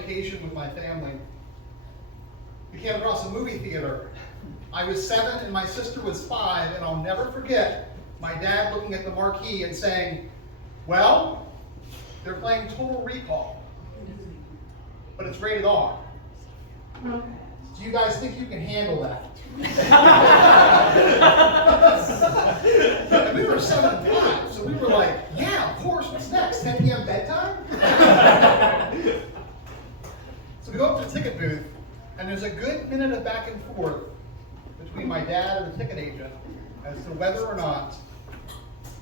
vacation with my family. We came across a movie theater. I was 7 and my sister was 5, and I'll never forget my dad looking at the marquee and saying, well, they're playing Total Recall, but it's rated R. Do you guys think you can handle that? And we were 7 and 5, so we were like, yeah, of course, what's next? 10 p.m. bedtime? So we go up to the ticket booth, and there's a good minute of back and forth between my dad and the ticket agent as to whether or not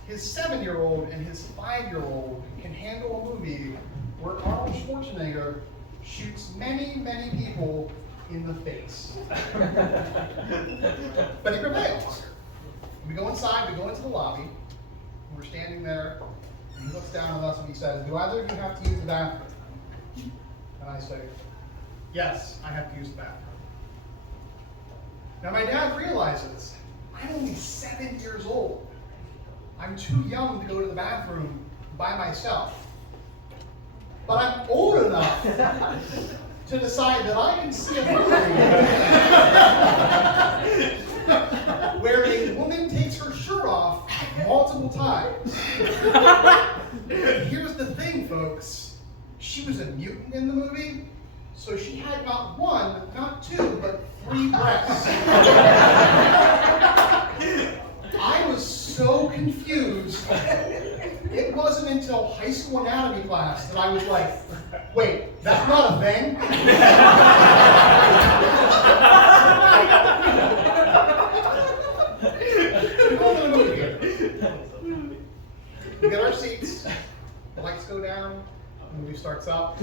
his 7-year-old and his 5-year-old can handle a movie where Arnold Schwarzenegger shoots many, many people in the face. But he prevails. We go inside, we go into the lobby, and we're standing there, and he looks down at us and he says, do either of you have to use the bathroom? And I say, yes, I have to use the bathroom. Now my dad realizes, I'm only 7 years old. I'm too young to go to the bathroom by myself. But I'm old enough to decide that I can see a movie where a woman takes her shirt off multiple times. Here's the thing, folks. She was a mutant in the movie, so she had not 1, not 2, but 3 breasts. I was so confused. It wasn't until high school anatomy class that I was like, wait, that's not a thing? We get our seats, the lights go down, the movie starts up,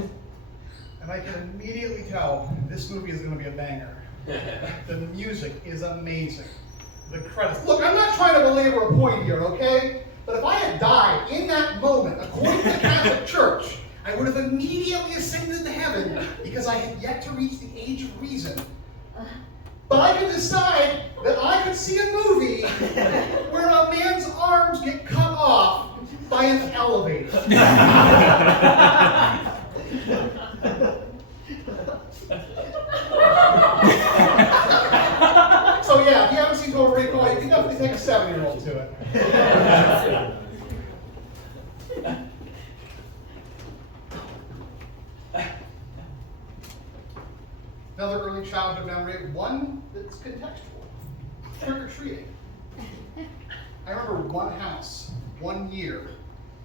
and I can immediately tell this movie is going to be a banger. The music is amazing. The credits. Look, I'm not trying to belabor a point here, okay? But if I had died in that moment, according to the Catholic Church, I would have immediately ascended to heaven because I had yet to reach the age of reason. But I could decide that I could see a movie where a man's arms get cut off by an elevator. So yeah, if you haven't seen Total Recall, you can definitely take a 7-year-old to it. Another early childhood memory, one that's contextual. Trick-or-treating. I remember one house, one year,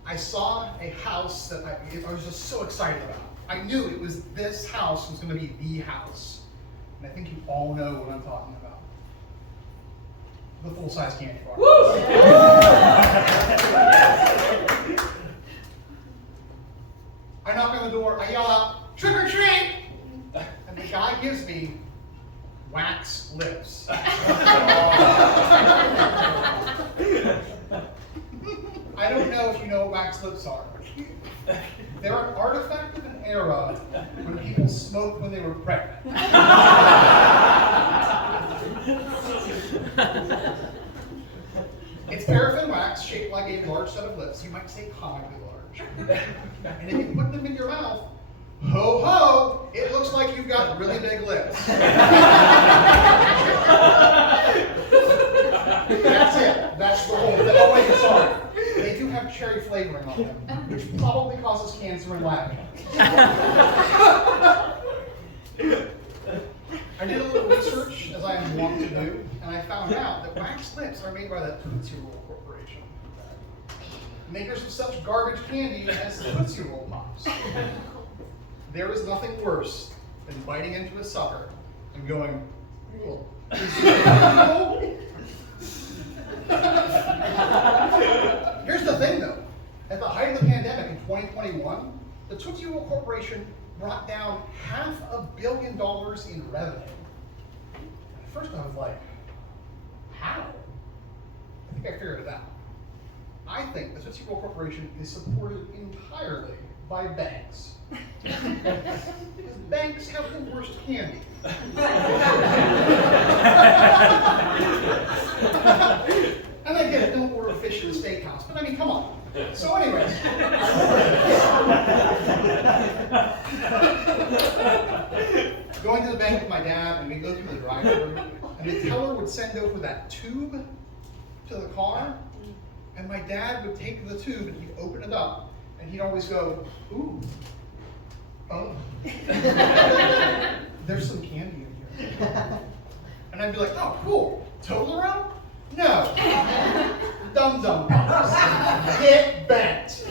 I saw a house that I was just so excited about. I knew it was this house was going to be the house. And I think you all know what I'm talking about. The full-size candy bar. Woo! I knock on the door, I yell out, trick or treat! And the guy gives me wax lips. I don't know if you know what wax lips are. They're an artifact of an era when people smoked when they were pregnant. It's paraffin wax shaped like a large set of lips. You might say comically large. And if you put them in your mouth, ho ho, it looks like you've got really big lips. That's it. That's the whole thing. Oh wait, sorry. They do have cherry flavoring on them, which probably causes cancer in lab. I did a little research, as I am wont to do, and I found out that wax lips are made by the Tootsie Roll Corporation, makers of such garbage candy as Tootsie Roll Pops. There is nothing worse than biting into a sucker and going, "Cool." Here's the thing, though. At the height of the pandemic in 2021, the Tootsie Roll Corporation brought down $500 million in revenue. At first I was like, how? I think I figured it out. I think the Tootsie Roll Corporation is supported entirely by banks. Because banks have the worst candy. And I get it, don't order fish in the steakhouse, but I mean, come on. So anyways, Going to the bank with my dad, and we go through the drive-thru, and the teller would send over that tube to the car, and my dad would take the tube and he'd open it up, and he'd always go, ooh, oh, there's some candy in here. And I'd be like, oh, cool, Toblerone? No, dum-dum pops. Get bent.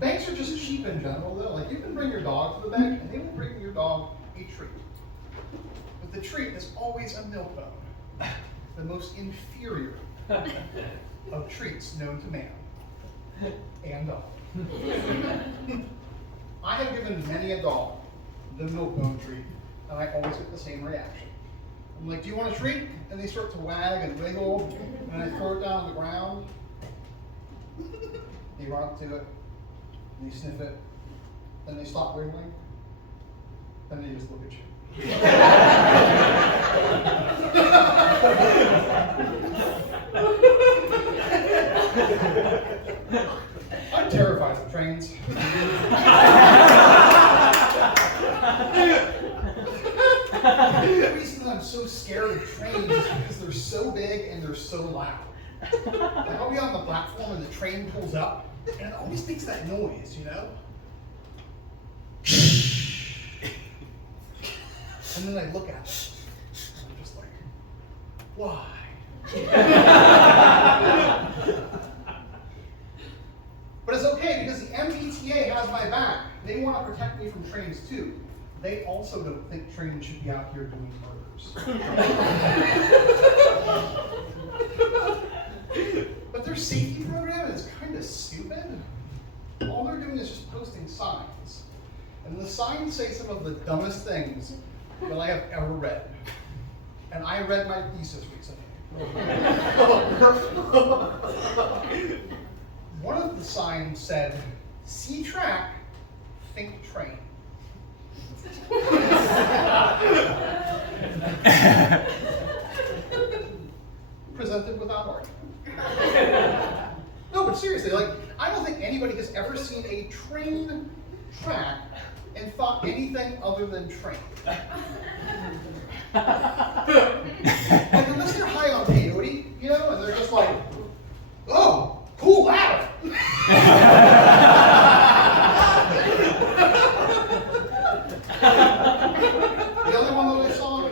Banks are just cheap in general, though. Like, you can bring your dog to the bank, and they will bring your dog a treat. But the treat is always a milk bone, the most inferior of treats known to man and dog. I have given many a dog the milk bone treat, and I always get the same reaction. I'm like, do you want a treat? And they start to wag and wiggle, and I throw it down on the ground. They run up to it, and they sniff it, then they stop wiggling, then they just look at you. I'm terrified of trains. The reason that I'm so scared of trains is because they're so big and they're so loud. Like, I'll be on the platform and the train pulls up, and it always makes that noise, you know? And then I look at it, and I'm just like, why? But it's okay, because the MBTA has my back. They want to protect me from trains too. They also don't think trains should be out here doing murders. But their safety program is kind of stupid. All they're doing is just posting signs. And the signs say some of the dumbest things that I have ever read. And I read my thesis recently. One of the signs said, see track, think train. Presented without argument. No, but seriously, like, I don't think anybody has ever seen a train track and thought anything other than train. Like, unless they're high on peyote, you know, and they're just like, oh, cool ladder. The other one that I saw,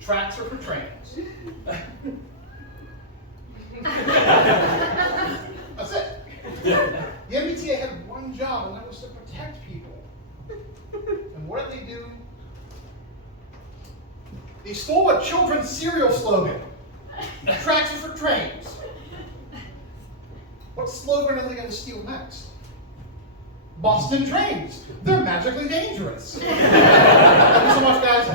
tracks are for trains. That's it. The MBTA had one job, and that was to protect people. And what did they do? They stole a children's cereal slogan. Tracks are for trains. What slogan are they going to steal next? Boston trains. They're magically dangerous. Thank you so much, guys.